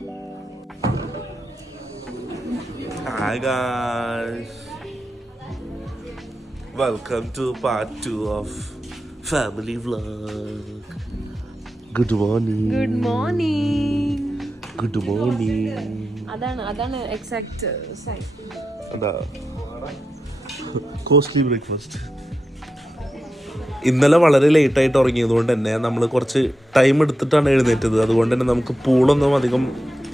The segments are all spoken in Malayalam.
Hi guys, welcome to part 2 of family vlog. Good morning. Good morning. Good morning. അതാണ് എക്സാക്ട് സൈൻ. അതാ കോസ്റ്റ്ലി ബ്രേക്ക്ഫാസ്റ്റ്. ഇന്നലെ വളരെ ലേറ്റായിട്ട് ഉറങ്ങിയതുകൊണ്ട് തന്നെ നമ്മൾ കുറച്ച് ടൈം എടുത്തിട്ടാണ് എഴുന്നേറ്റത്. അതുകൊണ്ട് തന്നെ നമുക്ക് പൂളൊന്നും അധികം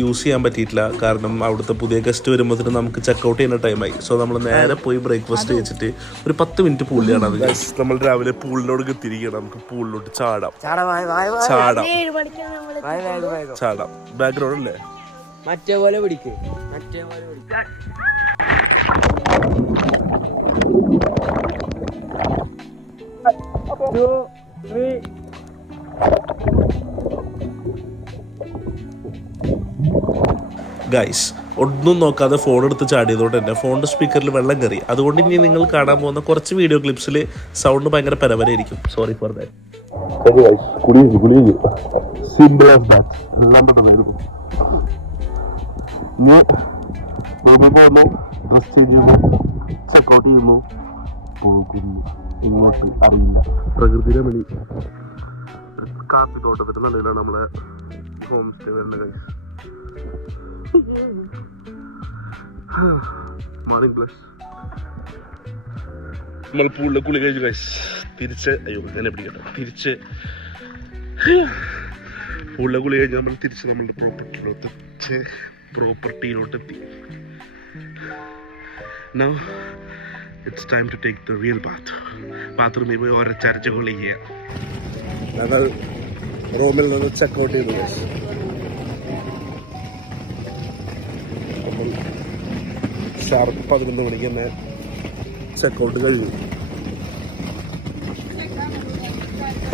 യൂസ് ചെയ്യാൻ പറ്റിയിട്ടില്ല. കാരണം അവിടുത്തെ പുതിയ ഗസ്റ്റ് വരുമ്പോഴത്തേന് നമുക്ക് ചെക്കൗട്ട് ചെയ്യുന്ന ടൈമായി. സോ നമ്മൾ നേരെ പോയി ബ്രേക്ക്ഫാസ്റ്റ് കഴിച്ചിട്ട് ഒരു 10 മിനിറ്റ് പൂളിലാണ്. അത് നമ്മൾ രാവിലെ പൂളിനോട് എത്തിയിരിക്കണം. നമുക്ക് പൂളിലോട്ട് ചാടാം. ബാക്ക്ഗ്രൗണ്ട് അല്ലേ മറ്റേ പോലെ പിടിക്ക്. ഗൈസ്, ഒന്നും നോക്കാതെ ഫോൺ എടുത്ത് ചാടിയതുകൊണ്ട് തന്നെ ഫോണിൻ്റെ സ്പീക്കറിൽ വെള്ളം കയറി. അതുകൊണ്ട് ഇനി നിങ്ങൾ കാണാൻ പോകുന്ന കുറച്ച് വീഡിയോ ക്ലിപ്സിൽ സൗണ്ട് ഭയങ്കര പരവരായിരിക്കും. Sorry for that. Simple as that. എല്ലാം പെട്ടെന്നായിരുന്നു. ഇനി റൂമിൽ പോകുന്നു, ഡ്രസ് ചേഞ്ച് ചെയ്യുന്നു, ചെക്കൗട്ട് ചെയ്യുന്നു, പോകുന്നു. ഇങ്ങോട്ട് അറിയില്ല. പ്രകൃതി രമണി കാപ്പിത്തോട്ടത്തിന് നല്ലതാണ് നമ്മളെ ഹോം സ്റ്റേ വരുന്നത്. മോർണിംഗ് പ്ലസ് നമ്മൾ പൂളിലെ കുളി കഴിഞ്ഞു ഗൈസ്. തിരിച്ച് എന്നെ പിടിക്കട്ടെ. തിരിച്ച് പൂളിലെ കുളി കഴിഞ്ഞ് നമ്മൾ തിരിച്ച് നമ്മളുടെ പ്രോപ്പർട്ടിയിലോട്ട് എത്തി. Now it's time to take the real bath. ബാത്റൂമിൽ പോയി ഓരോ ചർച്ച കൊള്ളി ചെയ്യാം. ഞങ്ങൾ റൂമിൽ നിന്ന് ചെക്കൗട്ട് ചെയ്തു ഗൈസ്. നമ്മൾ ഷാർപ്പ് 11 മണിക്ക് തന്നെ ചെക്കൗട്ട് കഴിഞ്ഞു.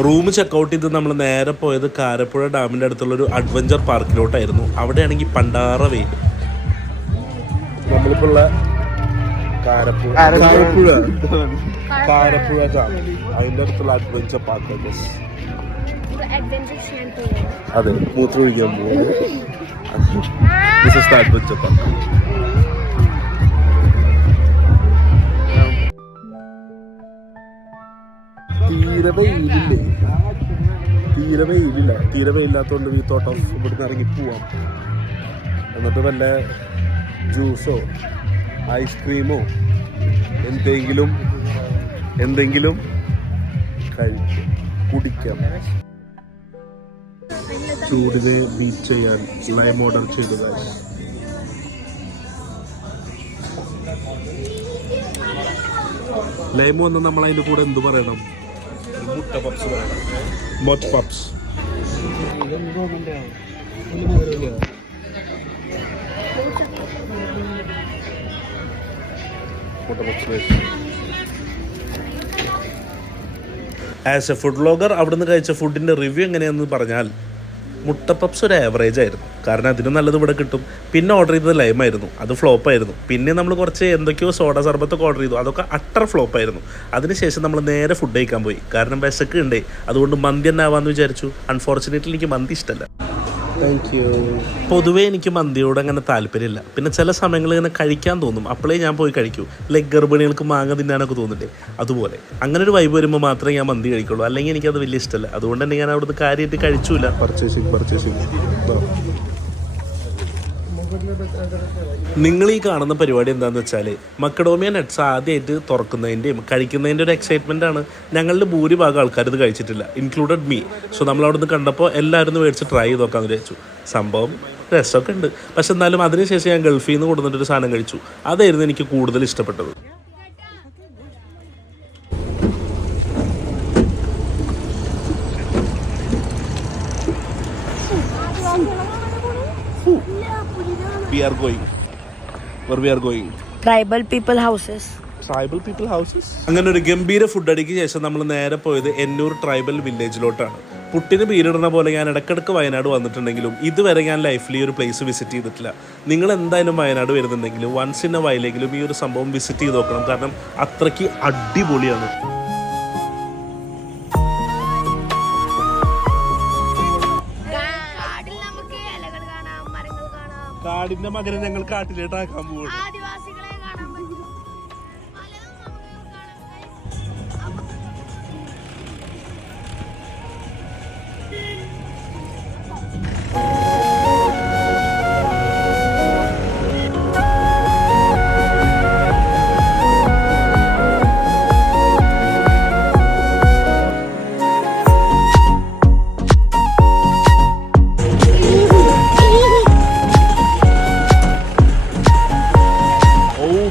റൂം ചെക്കൗട്ട് ചെയ്ത് നമ്മൾ നേരെ പോയത് കാരപ്പുഴ ഡാമിൻ്റെ അടുത്തുള്ളൊരു അഡ്വഞ്ചർ പാർക്കിലോട്ടായിരുന്നു. അവിടെയാണെങ്കിൽ പണ്ടാറ വെയിൽ. നമ്മളിപ്പോൾ ഉള്ള കാരപ്പുഴ ഡാം, അതിൻ്റെ അടുത്തുള്ള അഡ്വഞ്ചർ പാർക്ക്. അതെ, മൂത്രം ഒഴിക്കാൻ പോകുന്നത്. This is the adventure park. തീരെ വെയില്ലാത്തതുകൊണ്ട് വി തോട്ട് ഓഫ് ഇവിടുന്ന് ഇറങ്ങി പോവാം. എന്നിട്ട് വല്ല ജ്യൂസോ ഐസ്ക്രീമോ എന്തെങ്കിലും കുടിക്കാം. ചൂടിനെ ബീറ്റ് ചെയ്യാൻ ലൈം ഓർഡർ ചെയ്തതായി. ലൈം വന്ന് നമ്മൾ അതിൻ്റെ കൂടെ എന്ത് പറയണം? മുട്ട പപ്സ് പറയണം. മുട്ട puffs. As A food vlogger അവിടുന്ന് കഴിച്ച ഫുഡിൻ്റെ റിവ്യൂ എങ്ങനെയാണെന്ന് പറഞ്ഞാൽ മുട്ട പപ്സ് ഒരു ആവറേജ് ആയിരുന്നു. കാരണം അതിന് നല്ലത് ഇവിടെ കിട്ടും. പിന്നെ ഓർഡർ ചെയ്തത് ലൈമായിരുന്നു, അത് ഫ്ലോപ്പായിരുന്നു. പിന്നെ നമ്മൾ കുറച്ച് എന്തൊക്കെയോ സോഡ സർബത്തൊക്കെ ഓർഡർ ചെയ്തു, അതൊക്കെ അട്ടർ ഫ്ലോപ്പായിരുന്നു. അതിനുശേഷം നമ്മൾ നേരെ ഫുഡ് കഴിക്കാൻ പോയി. കാരണം വിശക്ക് ഉണ്ടേ, അതുകൊണ്ട് മന്തി തന്നെ ആവാമെന്ന് വിചാരിച്ചു. അൺഫോർച്ചുനേറ്റ്ലി എനിക്ക് മന്തി ഇഷ്ടമല്ല. പൊതുവേ എനിക്ക് മന്തിയോട് അങ്ങനെ താല്പര്യമില്ല. പിന്നെ ചില സമയങ്ങളിൽ ഇങ്ങനെ കഴിക്കാൻ തോന്നും, അപ്പോഴേ ഞാൻ പോയി കഴിക്കൂ. ലൈക്ക് ഗർഭിണികൾക്ക് മാങ്ങ തിന്നാനൊക്കെ തോന്നില്ലേ, അതുപോലെ. അങ്ങനെ ഒരു വൈബ് വരുമ്പോൾ മാത്രമേ ഞാൻ മന്തി കഴിക്കുള്ളൂ. അല്ലെങ്കിൽ എനിക്കത് വലിയ ഇഷ്ടമല്ല. അതുകൊണ്ട് തന്നെ ഞാൻ അവിടുന്ന് കാര്യമായിട്ട് കഴിച്ചില്ല. പർച്ചേസിങ് നിങ്ങൾ ഈ കാണുന്ന പരിപാടി എന്താണെന്ന് വെച്ചാൽ മക്കഡോമിയ നട്ട്സ് ആദ്യമായിട്ട് തുറക്കുന്നതിൻ്റെയും കഴിക്കുന്നതിൻ്റെ ഒരു എക്സൈറ്റ്മെൻ്റ് ആണ്. ഞങ്ങളുടെ ഭൂരിഭാഗം ആൾക്കാർ ഇത് കഴിച്ചിട്ടില്ല, ഇൻക്ലൂഡഡ് മീ. സോ നമ്മൾ അവിടെ നിന്ന് കണ്ടപ്പോൾ എല്ലാവരും മേടിച്ച് ട്രൈ ചെയ്ത് നോക്കാമെന്ന് വിചാരിച്ചു. സംഭവം രസമൊക്കെ ഉണ്ട്. പക്ഷെ എന്നാലും അതിനുശേഷം ഞാൻ ഗൾഫിൽ നിന്ന് കൊടുത്തിട്ടൊരു സാധനം കഴിച്ചു. അതായിരുന്നു എനിക്ക് കൂടുതൽ ഇഷ്ടപ്പെട്ടത്. We are going. Where we are going? Tribal people houses. അങ്ങനെ ഒരു ഗംഭീര ഫുഡ് അടിക്ക് ശേഷം നമ്മൾ നേരെ പോയത് എന്നൂർ ട്രൈബൽ വില്ലേജിലോട്ടാണ്. പുട്ടിന് പേരിടുന്ന പോലെ ഞാൻ ഇടയ്ക്കിടയ്ക്ക് വയനാട് വന്നിട്ടുണ്ടെങ്കിലും ഇതുവരെ ഞാൻ ലൈഫിൽ ഈ ഒരു പ്ലേസ് വിസിറ്റ് ചെയ്തിട്ടില്ല. നിങ്ങൾ എന്തായാലും വയനാട് വരുന്നുണ്ടെങ്കിലും വൺസ് ഇൻ എ വൈലെങ്കിലും ഈ ഒരു സംഭവം വിസിറ്റ് ചെയ്ത് നോക്കണം. കാരണം അത്രയ്ക്ക് അടിപൊളിയാണ്. നാടിന്റെ മകനെ ഞങ്ങൾ കാട്ടിലേട്ടാക്കാൻ പോകും. ആദിവാസികളെ കാണാൻ പറ്റും. പലതും നമുക്ക് കാണാൻ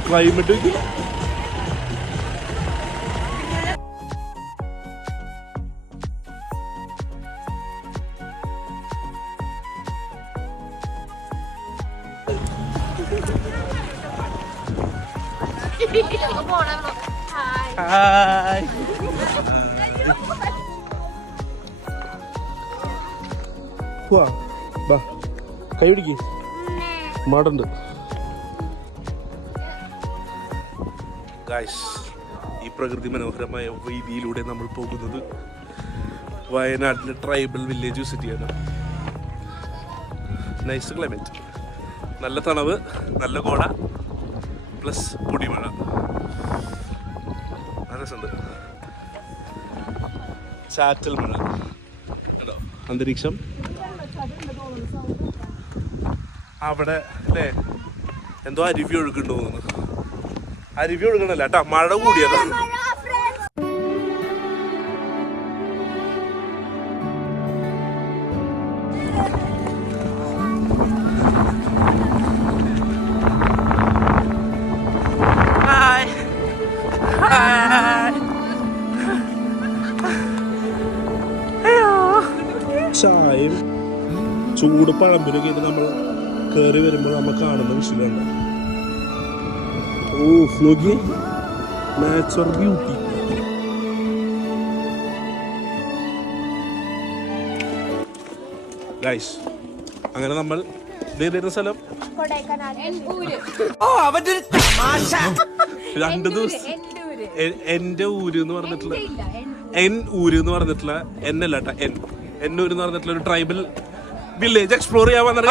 ക്ലൈമറ്റ് കൈ പിടിക്ക് മാടുണ്ട്. ഗായ്സ്, ഈ പ്രകൃതി മനോഹരമായ വീതിയിലൂടെ നമ്മൾ പോകുന്നത് വയനാട്ടിലെ ട്രൈബൽ വില്ലേജ് വിസിറ്റ് ചെയ്യാനാണ്. നൈസ് ക്ലൈമറ്റ്, നല്ല തണവ്, നല്ല കോട പ്ലസ് പൊടിമഴ, നല്ല രസമുണ്ട്. ചാറ്റൽ മഴ കേട്ടോ, അന്തരീക്ഷം അവിടെ അല്ലേ എന്തോ അരുവി ഒഴുകുണ്ടോ തോന്നുന്നു. അരുവി ഒഴുകണല്ല കേട്ടാ, മഴ കൂടിയതാ. ചായയും ചൂട് പഴമ്പൊരൊക്കെ ഇത് നമ്മൾ കയറി വരുമ്പോൾ നമ്മൾ കാണുന്ന വിഷയമുണ്ട്. ഓ നോക്കി, നാച്ചുറൽ ബ്യൂട്ടി. ഗൈസ്, അങ്ങനെ നമ്മൾ ഇതേതായിരുന്നു സ്ഥലം? രണ്ടു ദിവസം എന്റെ ഊര് എന്ന് പറഞ്ഞിട്ടുള്ള എൻ ഊര് എന്ന് പറഞ്ഞിട്ടുള്ള എന്നല്ല കേട്ടാ, എന്നൂര് എന്ന് പറഞ്ഞിട്ടുള്ള ഒരു ട്രൈബൽ വില്ലേജ് എക്സ്പ്ലോർ ചെയ്യാൻ വന്നത്.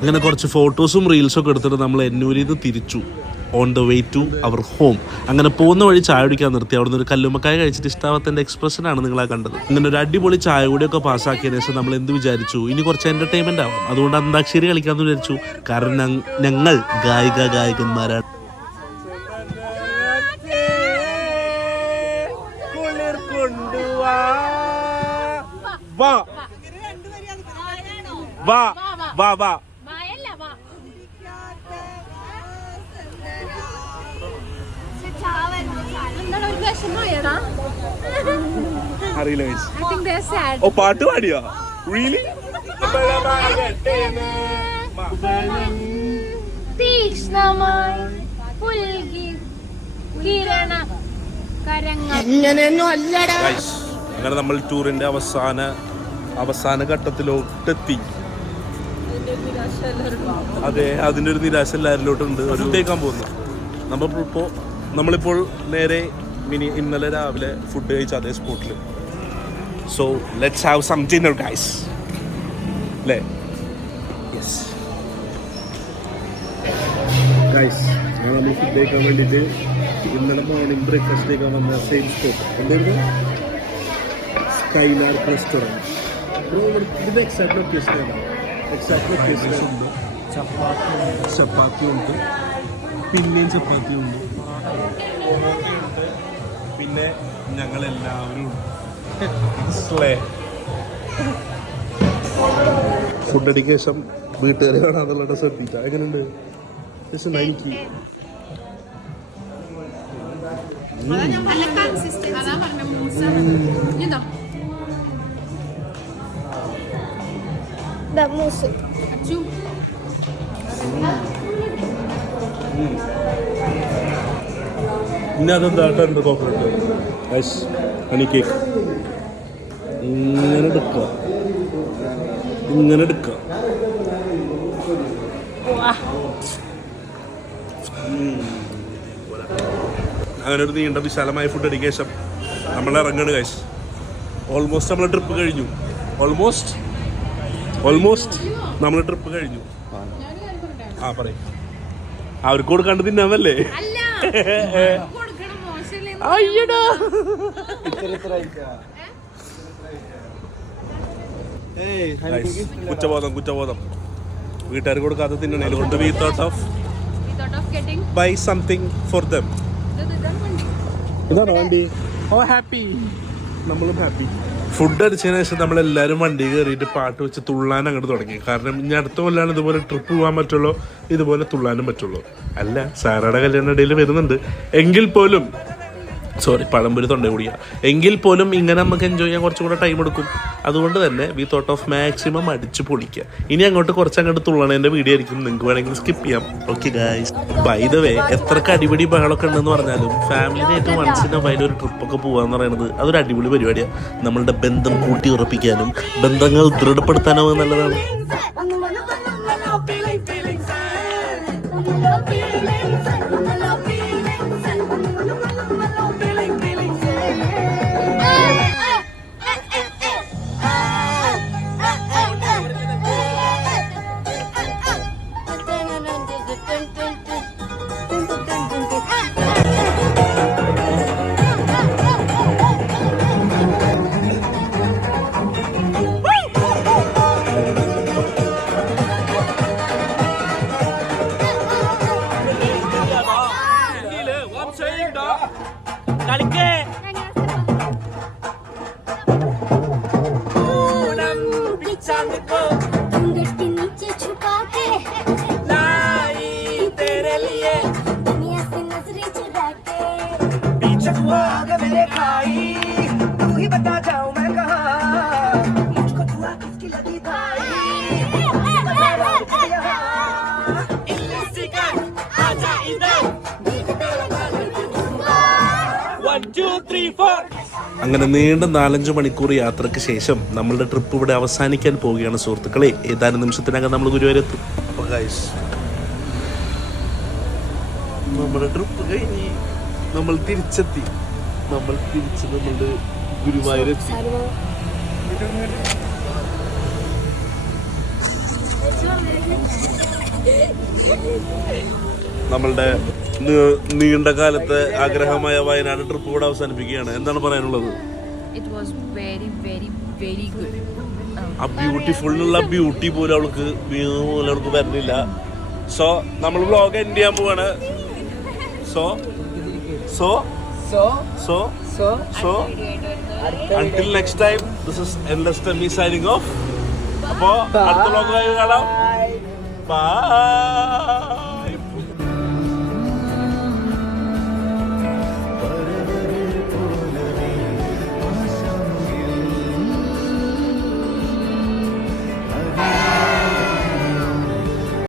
അങ്ങനെ കുറച്ച് ഫോട്ടോസും റീൽസും ഒക്കെ എടുത്തിട്ട് നമ്മൾ എന്നൂരിൽ നിന്ന് തിരിച്ചു on the way to our home. അങ്ങനെ പോകുന്ന വഴി ചായ കുടിക്കാൻ നിർത്തി. അവിടെ നിന്ന് ഒരു കല്ലുമ്മക്കായ കഴിച്ചിട്ട് ഇഷ്ടാവത്തിൻ്റെ എക്സ്പ്രഷനാണ് നിങ്ങളാ കണ്ടത്. ഇങ്ങനെ ഒരു അടിപൊളി ചായ കൂടിയൊക്കെ പാസ്സാക്കിയതിനു ശേഷം നമ്മൾ എന്ത് വിചാരിച്ചു, ഇനി കുറച്ച് എൻ്റർടൈൻമെൻ്റ് ആവാം. അതുകൊണ്ട് അന്താക്ഷരി കളിക്കാമെന്ന് വിചാരിച്ചു. കാരണം ഞങ്ങൾ ഗായകന്മാരാണ്. വാ വാ വാ വാ അറിയില്ല. ഓ പാട്ട് പാടിയോ? റിയലി? തീക്ഷ്ണമായി പുൽകി കിരണ കരങ്ങൾ. അങ്ങനെ നമ്മൾ ടൂറിന്റെ അവസാന ഘട്ടത്തിലോട്ടെത്തി. അതെ, അതിൻ്റെ ഒരു നിരാശ എല്ലാവരിലോട്ടുണ്ട്. ഒരു കേൾക്കാൻ പോകുന്നു. നമ്മളിപ്പോൾ നേരെ ഇന്നലെ രാവിലെ ഫുഡ് കഴിച്ച അതേ സ്പോട്ടിൽ. So let's have some dinner guys. അല്ലേ? യെസ് ഗൈസ്, നമ്മൾ ഫുഡ് കഴിക്കാൻ വേണ്ടിയിട്ട് ഇന്നലെ മോർണിംഗ് ബ്രേക്ക്ഫാസ്റ്റ് കഴിക്കാൻ വന്ന സെയിം സ്പോട്ട്. എന്തായിരുന്നു? Skylark restaurant. ഇതിൻ്റെ എക്സാക്ട് ലൊക്കേഷൻ ഉണ്ട്. ചപ്പാത്തി ഉണ്ട്, പിന്നെയും ചപ്പാത്തി ഉണ്ട്, പിന്നെ ഞങ്ങളെല്ലാവരും ഫുഡ് അടിക്ക് ശേഷം വീട്ടുകാരെ കാണാന്നുള്ളത് ശ്രദ്ധിച്ച. എങ്ങനെയുണ്ട്? എനിക്ക് ഇനി അതെന്താട്ടുണ്ട് കോക്കനട്ട് ഐസ് ഹണി കേക്ക്. ഇങ്ങനെ എടുക്കുക. അങ്ങനെ ഒരു നീണ്ട വിശാലമായ ഫുഡ് അടിക്ക് ശേഷം നമ്മൾ ഇറങ്ങണ് ഗൈസ്. ഓൾമോസ്റ്റ് നമ്മളെ ട്രിപ്പ് കഴിഞ്ഞു. ഓൾമോസ്റ്റ് നമ്മൾ ട്രിപ്പ് കഴിഞ്ഞു. ആ പറയും അവർക്ക് കൊടുക്കാണ്ട് തിന്നാന്നല്ലേ? അയ്യടാ കുറ്റബോധം വീട്ടുകാർക്ക് കൊടുക്കാതെ തിന്നണേ കൊണ്ട് we thought of buy something for them. ഇതാണോ വണ്ടി? നമ്മളും ഹാപ്പി. ഫുഡ് അടിച്ചതിന് ശേഷം നമ്മളെല്ലാവരും വണ്ടി കയറിയിട്ട് പാട്ട് വെച്ച് തുള്ളാൻ അങ്ങോട്ട് തുടങ്ങി. കാരണം ഇനി അടുത്ത കൊല്ലാണ് ഇതുപോലെ ട്രിപ്പ് പോകാൻ പറ്റുള്ളൂ, ഇതുപോലെ തുള്ളാനും പറ്റുള്ളൂ. അല്ല, സാറയുടെ കല്യാണ ഇടയിൽ വരുന്നുണ്ട് എങ്കിൽ പോലും പഴംപൊരി തൊണ്ട കൂടിയ എങ്കിൽ പോലും ഇങ്ങനെ നമുക്ക് എൻജോയ് ചെയ്യാൻ കുറച്ചും കൂടെ ടൈം എടുക്കും. അതുകൊണ്ട് തന്നെ വി തോട്ട് ഓഫ് മാക്സിമം അടിച്ച് പൊളിക്കുക. ഇനി അങ്ങോട്ട് തുള്ളണേൻ്റെ വീഡിയോ ആയിരിക്കും, നിങ്ങൾക്ക് വേണമെങ്കിൽ സ്കിപ്പ് ചെയ്യാം. Okay guys, by the way എത്രക്ക് അടിപൊളി ബഹളമൊക്കെ ഉണ്ടെന്ന് പറഞ്ഞാലും ഫാമിലിയായിട്ട് വൺസിന് ഒരു ട്രിപ്പൊക്കെ പോകാന്ന് പറയുന്നത് അതൊരു അടിപൊളി പരിപാടിയാണ്. നമ്മളുടെ ബന്ധം കൂട്ടി ഉറപ്പിക്കാനും ബന്ധങ്ങൾ ദൃഢപ്പെടുത്താനും നല്ലതാണ്. അങ്ങനെ നീണ്ട 4-5 മണിക്കൂർ യാത്രയ്ക്ക് ശേഷം നമ്മളുടെ ട്രിപ്പ് ഇവിടെ അവസാനിക്കാൻ പോവുകയാണ് സുഹൃത്തുക്കളെ. ഏതാനും നിമിഷത്തിനകം നമ്മൾ ഗുരുവായൂരെത്തും. അപ്പോൾ ഗൈസ്, നമ്മുടെ ട്രിപ്പ് കഴിഞ്ഞ് നമ്മൾ തിരിച്ചെത്തി. നമ്മളുടെ ഗുരുവായൂരെത്തി. നമ്മളുടെ നീണ്ട കാലത്തെ ആഗ്രഹമായ വയനാട് ട്രിപ്പ് കൂടെ അവസാനിപ്പിക്കുകയാണ്. എന്താണ് പറയാനുള്ളത്? It was very, very, very good. ആ ബ്യൂട്ടിഫുള്ളിനുള്ള ബ്യൂട്ടി പോലും അവൾക്ക് വരുന്നില്ല. സോ നമ്മൾ വ്ലോഗ് എൻഡ് ചെയ്യാൻ പോവാണ്. until next time, this is Endless Tummy signing off. അപ്പോൾ അടുത്ത വ്ലോഗ് കാണാം. Bye.